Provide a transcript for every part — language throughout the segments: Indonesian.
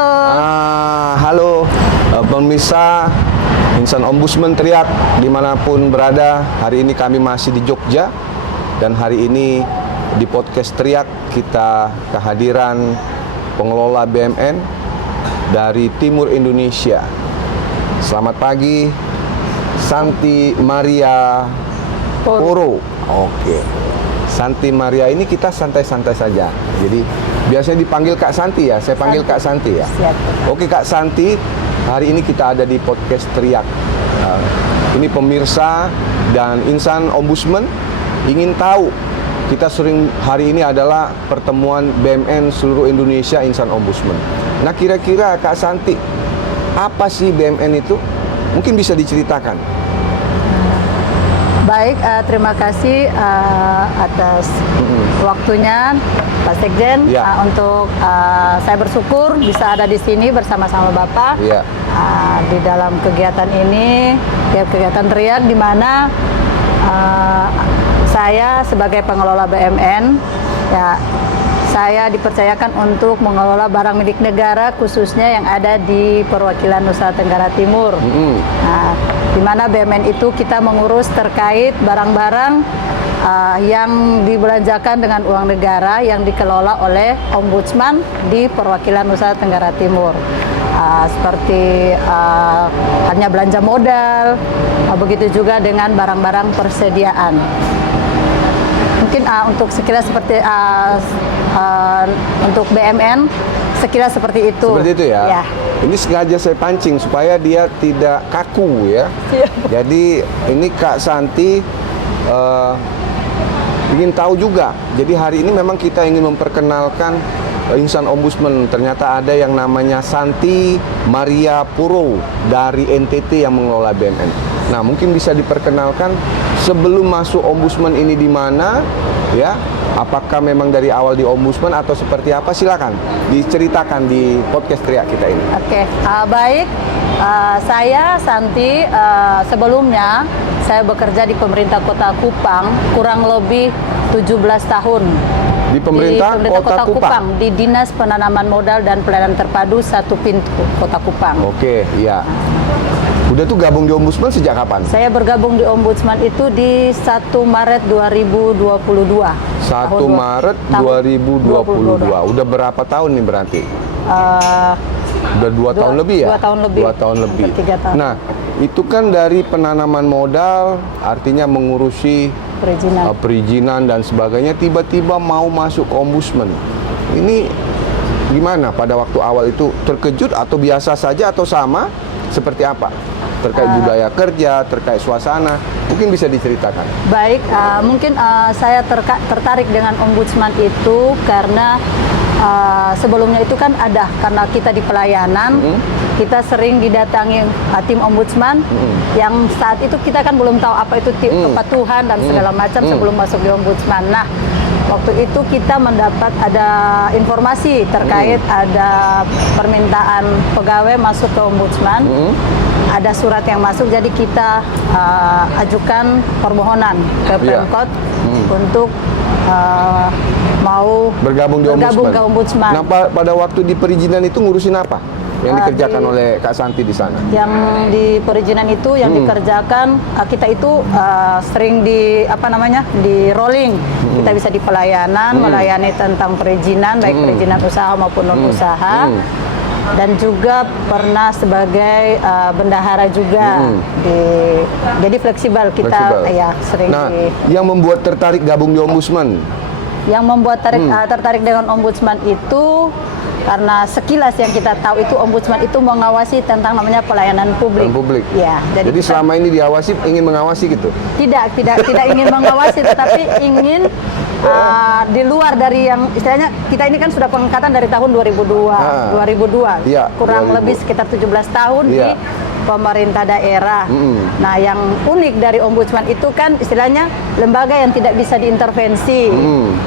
Halo. Halo pemirsa Insan Ombudsman Teriak dimanapun berada. Hari ini kami masih di Jogja. Dan hari ini di podcast Teriak kita kehadiran pengelola BUMN dari Timur Indonesia. Selamat pagi, Santi Maria Poro. Oke. Santi Maria ini kita santai-santai saja. Jadi biasanya dipanggil Kak Santi ya. Saya panggil Kak Santi ya. Siap. Oke Kak Santi, hari ini kita ada di podcast Teriak. Ini pemirsa dan insan ombudsman ingin tahu. Kita sering hari ini adalah pertemuan BUMN seluruh Indonesia insan ombudsman. Nah kira-kira Kak Santi, apa sih BUMN itu? Mungkin bisa diceritakan. Baik, terima kasih atas waktunya Pak Sekjen. Ya. Untuk saya bersyukur bisa ada di sini bersama-sama Bapak Ya. di dalam kegiatan ini, kegiatan Teriak di mana saya sebagai pengelola BUMN, ya, saya dipercayakan untuk mengelola barang milik negara khususnya yang ada di perwakilan Nusa Tenggara Timur. Nah, di mana BUMN itu kita mengurus terkait barang-barang yang dibelanjakan dengan uang negara yang dikelola oleh Ombudsman di perwakilan Nusa Tenggara Timur. Seperti hanya belanja modal, begitu juga dengan barang-barang persediaan. Mungkin untuk sekilas seperti untuk BUMN sekilas seperti itu. Seperti itu ya. Ya. Ini sengaja saya pancing supaya dia tidak kaku ya. Jadi ini Kak Santi ingin tahu juga. Jadi hari ini memang kita ingin memperkenalkan insan ombudsman. Ternyata ada yang namanya Santi Maria Poro dari NTT yang mengelola BUMN. Nah, mungkin bisa diperkenalkan sebelum masuk ombudsman ini di mana, ya? Apakah memang dari awal di ombudsman atau seperti apa? Silakan diceritakan di podcast Teriak kita ini. Oke, baik. Saya Santi, sebelumnya saya bekerja di pemerintah Kota Kupang kurang lebih 17 tahun. Di pemerintah Kota Kupang? Di Dinas Penanaman Modal dan Pelayanan Terpadu 1 Pintu Kota Kupang. Oke, iya. Udah tuh gabung di ombudsman sejak kapan? Saya bergabung di ombudsman itu di 1 Maret 2022. 1 Maret 2022. Udah berapa tahun nih berarti? Udah 2 tahun lebih ya? 2 tahun lebih. 2 tahun lebih. 3 tahun. Nah, itu kan dari penanaman modal, artinya mengurusi perizinan dan sebagainya, tiba-tiba mau masuk ke ombudsman. Ini gimana pada waktu awal itu? Terkejut atau biasa saja atau sama? Seperti apa? Terkait budaya kerja, terkait suasana, mungkin bisa diceritakan. Baik, mungkin saya tertarik dengan ombudsman itu karena sebelumnya itu kan ada, karena kita di pelayanan, kita sering didatangi tim ombudsman yang saat itu kita kan belum tahu apa itu kepatuhan dan segala macam sebelum masuk di ombudsman. Nah, waktu itu kita mendapat ada informasi terkait ada permintaan pegawai masuk ke ombudsman, ada surat yang masuk, jadi kita ajukan permohonan ke Pemkot untuk mau bergabung ke ombudsman. Nah, pada waktu di perizinan itu ngurusin apa? Yang dikerjakan oleh Kak Santi di sana? Yang di perizinan itu yang dikerjakan kita itu sering di rolling. Kita bisa di pelayanan, melayani tentang perizinan, baik perizinan usaha maupun non usaha. Dan juga pernah sebagai bendahara juga. Jadi fleksibel kita. Ya, sering. Nah, yang membuat tertarik gabung di ombudsman? Yang membuat tertarik dengan ombudsman itu karena sekilas yang kita tahu itu ombudsman itu mengawasi tentang namanya pelayanan publik. Ya, jadi selama ini diawasi, ingin mengawasi gitu? Tidak ingin mengawasi, tetapi ingin di luar dari yang istilahnya kita ini kan sudah pengangkatan dari tahun 2002. Ya, kurang 2000. lebih sekitar 17 tahun di pemerintah daerah. Nah, yang unik dari ombudsman itu kan istilahnya lembaga yang tidak bisa diintervensi.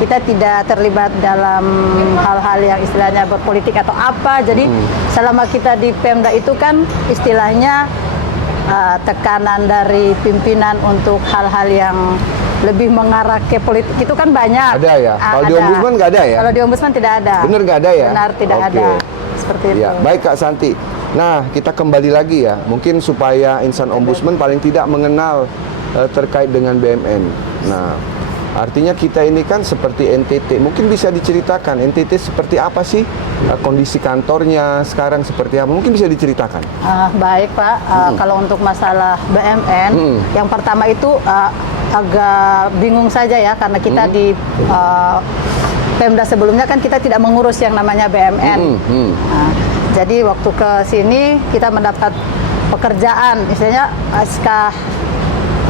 Kita tidak terlibat dalam hal-hal yang istilahnya berpolitik atau apa. Jadi selama kita di Pemda itu kan istilahnya tekanan dari pimpinan untuk hal-hal yang lebih mengarah ke politik itu kan banyak. Ada ya? Kalau di ombudsman nggak ada ya? Kalau di ombudsman tidak ada. Benar nggak ada ya? Benar tidak ada. seperti itu. Ya, baik Kak Santi. Nah, kita kembali lagi ya. Mungkin supaya insan ombudsman paling tidak mengenal terkait dengan BMN. Nah, artinya kita ini kan seperti NTT. Mungkin bisa diceritakan NTT seperti apa sih? Kondisi kantornya sekarang seperti apa? Mungkin bisa diceritakan. Baik Pak, kalau untuk masalah BMN, yang pertama itu agak bingung saja ya, karena kita di Pemda sebelumnya kan kita tidak mengurus yang namanya BMN. Nah, jadi waktu ke sini kita mendapat pekerjaan, istilahnya SK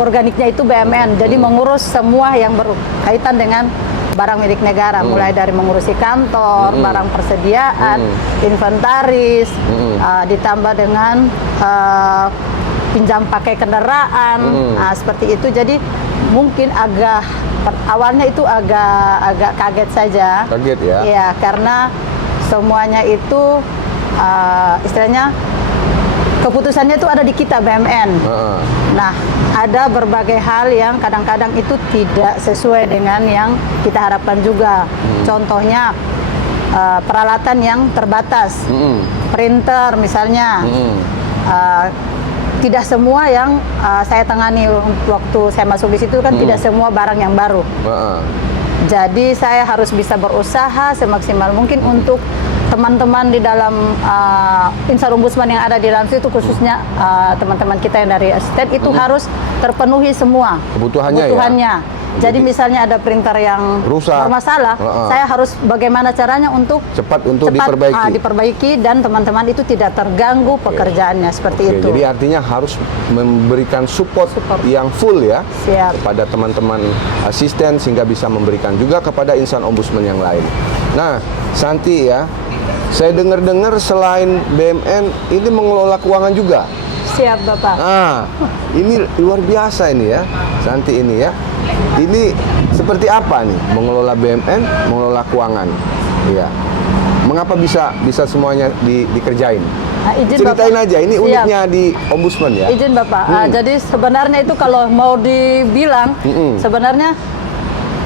organiknya itu BMN, jadi mengurus semua yang berkaitan dengan barang milik negara, mulai dari mengurusi kantor, barang persediaan, inventaris, ditambah dengan pinjam pakai kendaraan, seperti itu. Jadi mungkin awalnya itu agak kaget saja. Kaget ya? Iya, karena semuanya itu istilahnya keputusannya itu ada di kita BMN. Nah, ada berbagai hal yang kadang-kadang itu tidak sesuai dengan yang kita harapkan juga. Contohnya peralatan yang terbatas, printer misalnya. Tidak semua yang saya tangani waktu saya masuk di situ kan tidak semua barang yang baru. Jadi saya harus bisa berusaha semaksimal mungkin untuk teman-teman di dalam insan ombudsman yang ada di dalam situ, khususnya teman-teman kita yang dari asisten itu harus terpenuhi semua kebutuhannya. Ya? Jadi misalnya ada printer yang rusak, bermasalah, saya harus bagaimana caranya untuk cepat diperbaiki. Diperbaiki dan teman-teman itu tidak terganggu pekerjaannya seperti itu. Jadi artinya harus memberikan support yang full ya. Siap. Kepada teman-teman asisten sehingga bisa memberikan juga kepada insan ombudsman yang lain. Nah, Santi ya, saya dengar-dengar selain BMN ini mengelola keuangan juga. Siap Bapak. Ini luar biasa ini ya, Santi ini ya. Ini seperti apa nih mengelola BMN, mengelola keuangan? Iya. Mengapa bisa semuanya dikerjain? Ceritain Bapak aja, ini siap. Uniknya di ombudsman ya. Izin Bapak. Jadi sebenarnya itu kalau mau dibilang sebenarnya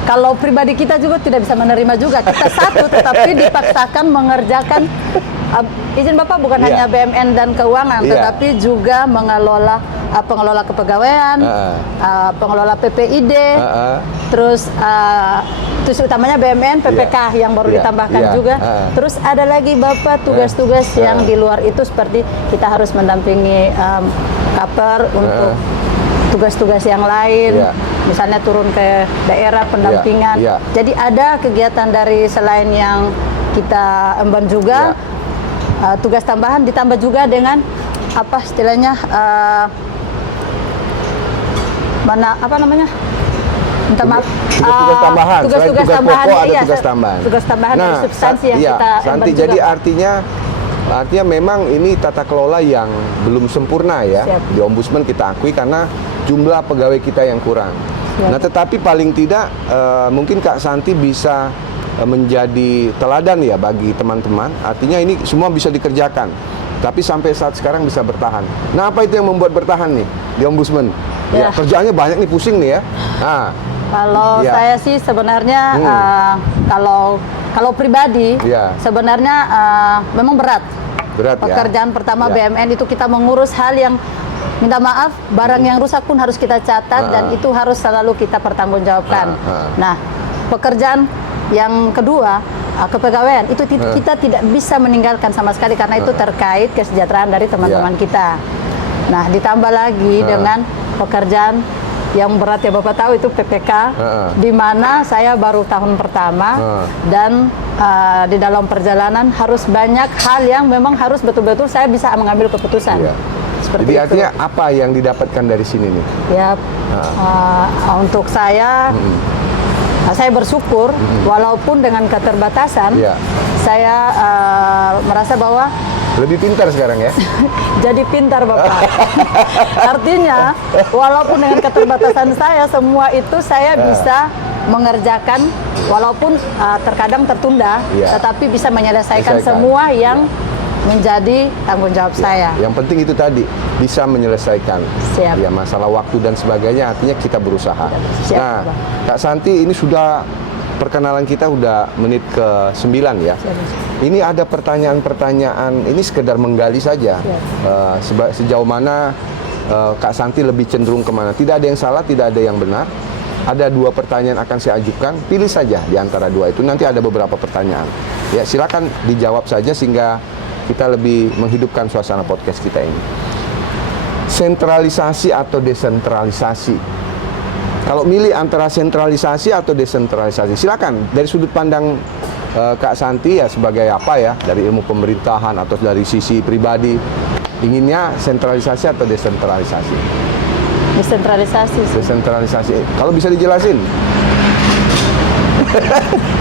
kalau pribadi kita juga tidak bisa menerima juga. Kita satu tetapi dipaksakan mengerjakan izin Bapak bukan hanya BMN dan keuangan, tetapi juga pengelola kepegawaian, pengelola PPID, terus utamanya BMN, PPK yang baru ditambahkan juga. Terus ada lagi Bapak tugas-tugas yang di luar itu seperti kita harus mendampingi Kaper untuk tugas-tugas yang lain, misalnya turun ke daerah pendampingan. Jadi ada kegiatan dari selain yang kita emban juga. Tugas tambahan ditambah juga dengan apa istilahnya minta maaf tugas tambahan, tugas tambahan pokok ada tugas tambahan. Tugas tambahan dari substansi yang kita Santi, juga. jadi artinya memang ini tata kelola yang belum sempurna ya. Siap. Di ombudsman kita akui karena jumlah pegawai kita yang kurang. Siap. Nah, tetapi paling tidak mungkin Kak Santi bisa menjadi teladan ya bagi teman-teman. Artinya ini semua bisa dikerjakan, tapi sampai saat sekarang bisa bertahan. Nah, apa itu yang membuat bertahan nih di ombudsman? Ya, kerjaannya banyak nih, pusing nih ya. Nah, kalau saya sih sebenarnya kalau pribadi sebenarnya memang berat. Pekerjaan pertama BMN itu kita mengurus hal yang minta maaf, barang yang rusak pun harus kita catat dan itu harus selalu kita pertanggungjawabkan. Nah, pekerjaan yang kedua, kepegawaian itu kita tidak bisa meninggalkan sama sekali karena itu terkait kesejahteraan dari teman-teman kita. Nah, ditambah lagi dengan pekerjaan yang berat ya Bapak tahu itu PPK, di mana saya baru tahun pertama dan di dalam perjalanan harus banyak hal yang memang harus betul-betul saya bisa mengambil keputusan. Seperti jadi itu. Artinya apa yang didapatkan dari sini nih? Ya, untuk saya bersyukur walaupun dengan keterbatasan, saya merasa bahwa lebih pintar sekarang ya. Jadi pintar Bapak. Artinya walaupun dengan keterbatasan saya semua itu saya bisa mengerjakan walaupun terkadang tertunda, tetapi bisa menyelesaikan semua yang menjadi tanggung jawab saya. Yang penting itu tadi bisa menyelesaikan ya masalah waktu dan sebagainya, artinya kita berusaha. Nah, Kak Santi ini sudah perkenalan kita udah menit ke-9 ya. Ini ada pertanyaan-pertanyaan, ini sekedar menggali saja. Sejauh mana Kak Santi lebih cenderung kemana. Tidak ada yang salah, tidak ada yang benar. Ada 2 pertanyaan akan saya ajukan, pilih saja di antara 2 itu. Nanti ada beberapa pertanyaan. Ya, silakan dijawab saja sehingga kita lebih menghidupkan suasana podcast kita ini. Sentralisasi atau desentralisasi? Kalau milih antara sentralisasi atau desentralisasi, silakan dari sudut pandang Kak Santi ya sebagai apa ya, dari ilmu pemerintahan atau dari sisi pribadi, inginnya sentralisasi atau desentralisasi? Desentralisasi sih. Desentralisasi. Kalau bisa dijelasin.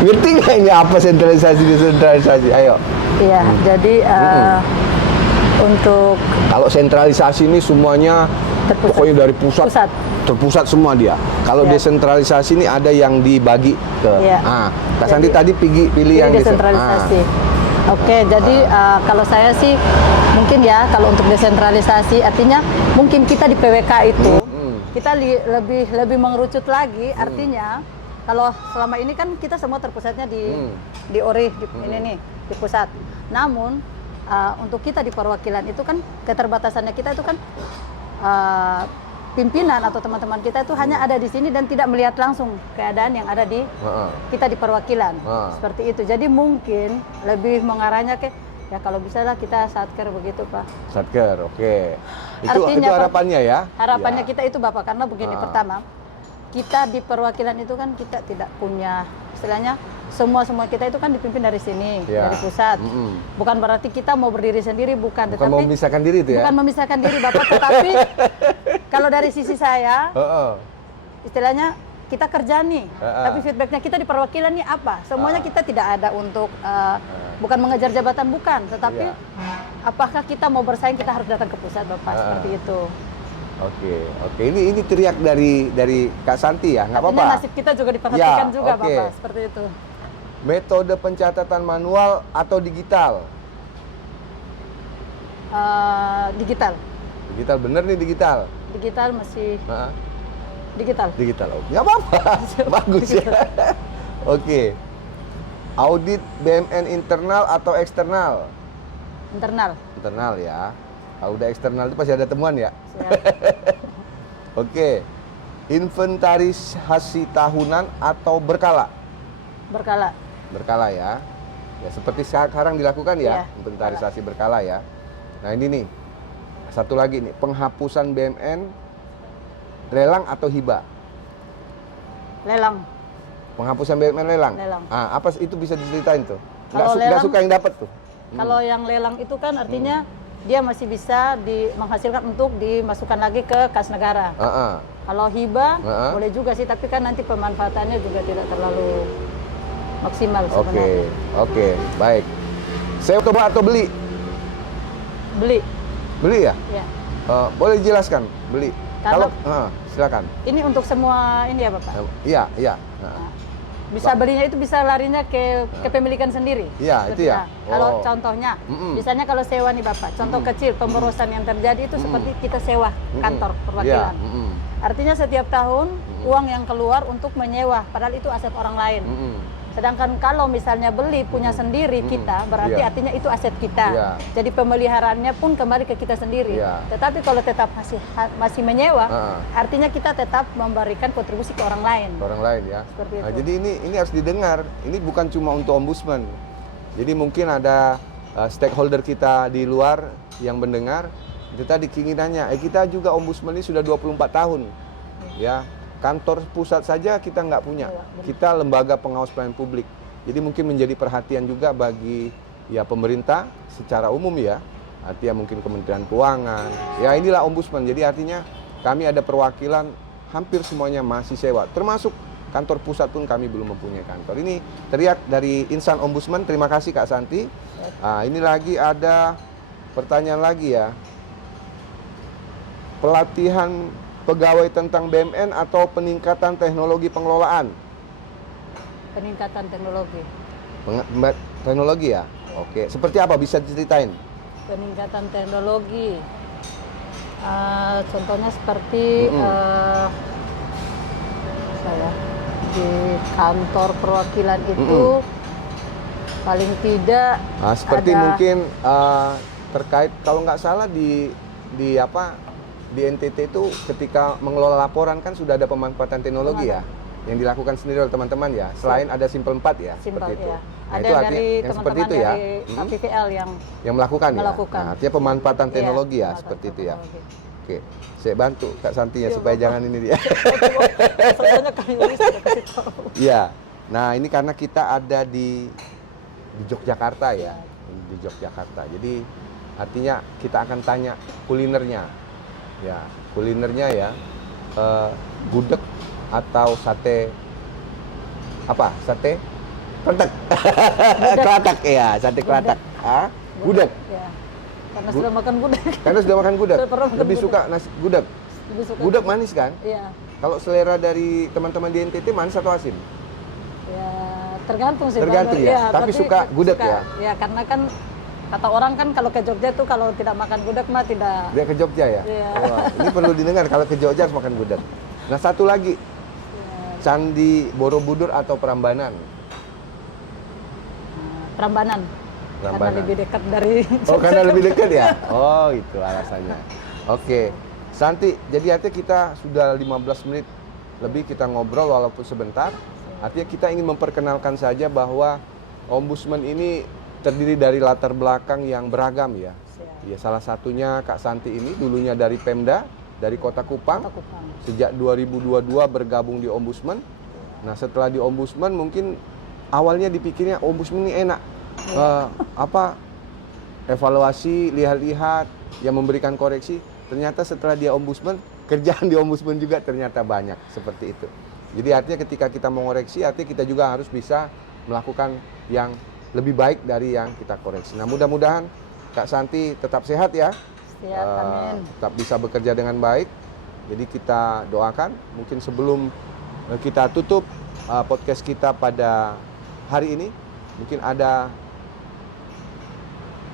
Ngerti nggak ini apa sentralisasi desentralisasi? Ayo. Iya, jadi untuk Kalau sentralisasi ini semuanya Terpusat. pokoknya dari pusat. Terpusat semua dia. Kalau Ya. desentralisasi ini ada yang dibagi ke. Ya. Kak Santi tadi pilih yang desentralisasi. Oke, jadi kalau saya sih mungkin ya kalau untuk desentralisasi artinya mungkin kita di PWK itu kita lebih mengerucut lagi. Artinya kalau selama ini kan kita semua terpusatnya di ORI ini nih di pusat. Namun untuk kita di perwakilan itu kan keterbatasannya kita itu kan pimpinan atau teman-teman kita itu hanya ada di sini dan tidak melihat langsung keadaan yang ada di kita di perwakilan. Seperti itu. Jadi mungkin lebih mengarahnya ke ya kalau bisa lah kita satker begitu Pak. Satker, oke. Itu Artinya, harapannya ya. Harapannya Ya. kita itu Bapak karena begini, pertama kita di perwakilan itu kan kita tidak punya istilahnya semua kita itu kan dipimpin dari sini, Ya. dari pusat. Bukan berarti kita mau berdiri sendiri, bukan. Bukan mau memisahkan diri itu ya. Bukan memisahkan diri Bapak, tetapi kalau dari sisi saya, istilahnya kita kerja nih, tapi feedbacknya kita di perwakilan nih apa? Semuanya kita tidak ada untuk bukan mengejar jabatan, bukan, tetapi apakah kita mau bersaing kita harus datang ke pusat Bapak, seperti itu. Oke. Ini teriak dari Kak Santi ya, nggak Artinya apa-apa. nasib kita juga diperhatikan Ya, juga oke. Bapak, seperti itu. Metode pencatatan manual atau digital? Digital. Digital bener nih digital. Digital masih Heeh. digital. Digital, oh, nggak apa-apa. Bagus ya. Oke. Audit BMN internal atau eksternal? Internal. Internal ya. Kalau udah eksternal itu pasti ada temuan ya. Siap. Oke. Inventarisasi tahunan atau berkala? Berkala. Berkala ya. Ya seperti sekarang dilakukan ya, Iya, inventarisasi berkala ya. Nah ini nih. Satu lagi nih, penghapusan BMN lelang atau hibah? Lelang. Penghapusan BMN lelang. Lelang. Apa itu bisa diceritain tuh? Kalau Nggak lelang- suka yang dapat tuh. Kalau yang lelang itu kan artinya dia masih bisa menghasilkan untuk dimasukkan lagi ke kas negara. Kalau hibah boleh juga sih, tapi kan nanti pemanfaatannya juga tidak terlalu maksimal sebenarnya. Oke, baik. Sewa atau beli? Beli. Beli ya? Ya. Boleh dijelaskan beli. Kalau- silakan. Ini untuk semua ini ya Bapak. Iya. Bisa belinya itu bisa larinya ke kepemilikan sendiri. Iya, itu ya. Kalau contohnya, misalnya kalau sewa nih Bapak, contoh kecil pemborosan yang terjadi itu seperti kita sewa kantor perwakilan. Iya. Artinya setiap tahun uang yang keluar untuk menyewa, padahal itu aset orang lain. Sedangkan kalau misalnya beli punya sendiri kita, berarti Iya. artinya itu aset kita. Iya. Jadi pemeliharaannya pun kembali ke kita sendiri. Iya. Tetapi kalau tetap masih menyewa, Heeh. artinya kita tetap memberikan kontribusi ke orang lain. Orang lain ya. Seperti Nah, itu. jadi ini harus didengar. Ini bukan cuma untuk ombudsman. Jadi mungkin ada stakeholder kita di luar yang mendengar. Itu tadi keinginannya. Kita juga ombudsman ini sudah 24 tahun. Ya, kantor pusat saja kita nggak punya. Kita lembaga pengawas pelayanan publik. Jadi mungkin menjadi perhatian juga bagi ya pemerintah secara umum ya. Artinya mungkin Kementerian Keuangan. Ya inilah ombudsman. Jadi artinya kami ada perwakilan hampir semuanya masih sewa. Termasuk kantor pusat pun kami belum mempunyai kantor. Ini teriak dari insan ombudsman. Terima kasih Kak Santi. Ini lagi ada pertanyaan lagi ya. Pelatihan pegawai tentang BMN atau peningkatan teknologi pengelolaan? Peningkatan teknologi. Teknologi ya? Oke. Seperti apa? Bisa diceritain? Peningkatan teknologi. Contohnya seperti saya di kantor perwakilan itu paling tidak Nah, seperti ada, mungkin terkait kalau nggak salah di NTT itu ketika mengelola laporan kan sudah ada pemanfaatan teknologi ya yang dilakukan sendiri oleh teman-teman ya. Selain ada Simpel 4 ya, Simpel, seperti itu. ya. Nah, Ada itu artinya dari yang seperti teman-teman itu ya. dari APVL yang Melakukan ya. melakukan. Nah, artinya pemanfaatan Iya, teknologi ya, pemanfaatan seperti itu ya. teknologi. Oke, saya bantu Kak Santi ya Iya, supaya Bapak. jangan ini dia. Sebenarnya kami sudah kasih tahu. Iya. Nah, ini karena kita ada di Yogyakarta ya. Di Yogyakarta. Jadi artinya kita akan tanya kulinernya. Ya, kulinernya ya. Gudeg atau sate apa? Sate kelatak. Kelatak ya, sate kelatak. Ah, gudeg. Ya. Karena sudah makan gudeg. Karena sudah makan gudeg. Sudah pernah makan Lebih gudeg. suka nasi gudeg. Lebih suka Gudeg manis kan? Iya. Kalau selera dari teman-teman di NTT manis atau asin? Ya, tergantung sih. Tergantung Bang. ya? Tapi suka gudeg ya? Ya, karena kan kata orang kan kalau ke Jogja tuh kalau tidak makan gudeg mah tidak. Dia ke Jogja ya? Iya. Wah, ini perlu didengar kalau ke Jogja harus makan gudeg. Nah, satu lagi, Ya, Candi Borobudur atau Prambanan? Prambanan. Karena Prambanan. lebih dekat dari. Oh, karena lebih dekat ya? Oh, itu alasannya. Oke. Santi, jadi artinya kita sudah 15 menit lebih kita ngobrol walaupun sebentar. Artinya kita ingin memperkenalkan saja bahwa Ombudsman ini terdiri dari latar belakang yang beragam ya. Ya, salah satunya Kak Santi ini dulunya dari Pemda, dari Kota Kupang. Kota Kupang. Sejak 2022 bergabung di Ombudsman. Nah, setelah di Ombudsman mungkin awalnya dipikirnya Ombudsman ini enak. Evaluasi, lihat-lihat, yang memberikan koreksi. Ternyata setelah dia Ombudsman, kerjaan di Ombudsman juga ternyata banyak seperti itu. Jadi artinya ketika kita mengoreksi, artinya kita juga harus bisa melakukan yang lebih baik dari yang kita koreksi. Nah, mudah-mudahan Kak Santi tetap sehat ya. Siap, amin. Tetap bisa bekerja dengan baik. Jadi kita doakan, mungkin sebelum kita tutup podcast kita pada hari ini, mungkin ada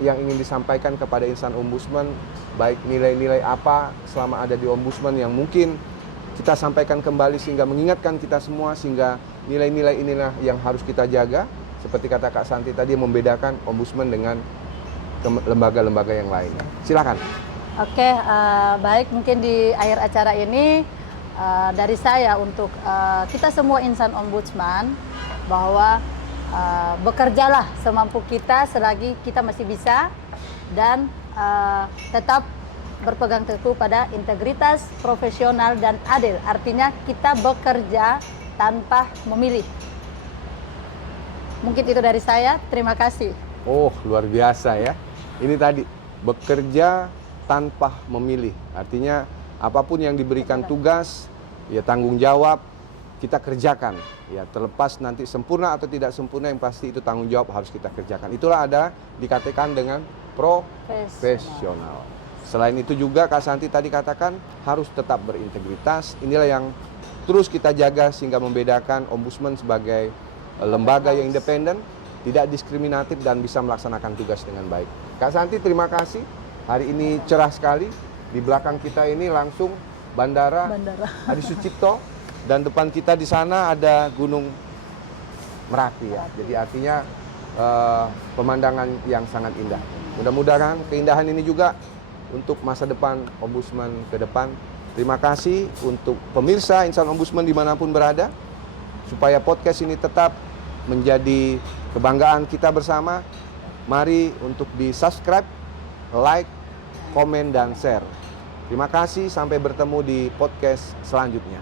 yang ingin disampaikan kepada insan Ombudsman, baik nilai-nilai apa selama ada di Ombudsman yang mungkin kita sampaikan kembali sehingga mengingatkan kita semua, sehingga nilai-nilai inilah yang harus kita jaga. Seperti kata Kak Santi tadi, yang membedakan Ombudsman dengan lembaga-lembaga yang lainnya. Silakan. Oke, baik, mungkin di akhir acara ini dari saya untuk kita semua insan Ombudsman bahwa bekerjalah semampu kita selagi kita masih bisa, dan tetap berpegang teguh pada integritas, profesional, dan adil. Artinya kita bekerja tanpa memilih. Mungkin itu dari saya. Terima kasih. Oh, luar biasa ya. Ini tadi, bekerja tanpa memilih. Artinya apapun yang diberikan tugas, ya tanggung jawab, kita kerjakan. Ya, terlepas nanti sempurna atau tidak sempurna, yang pasti itu tanggung jawab harus kita kerjakan. Itulah ada dikatakan dengan profesional. Selain itu juga Kak Santi tadi katakan harus tetap berintegritas. Inilah yang terus kita jaga sehingga membedakan Ombudsman sebagai lembaga yang independen, tidak diskriminatif, dan bisa melaksanakan tugas dengan baik. Kak Santi, terima kasih. Hari ini cerah sekali. Di belakang kita ini langsung Bandara Adi Sucipto, dan depan kita di sana ada Gunung Merapi ya. Jadi artinya pemandangan yang sangat indah. Mudah-mudahan keindahan ini juga untuk masa depan Ombudsman ke depan. Terima kasih untuk pemirsa insan Ombudsman dimanapun berada, supaya podcast ini tetap menjadi kebanggaan kita bersama. Mari untuk di subscribe, like, komen, dan share. Terima kasih, sampai bertemu di podcast selanjutnya.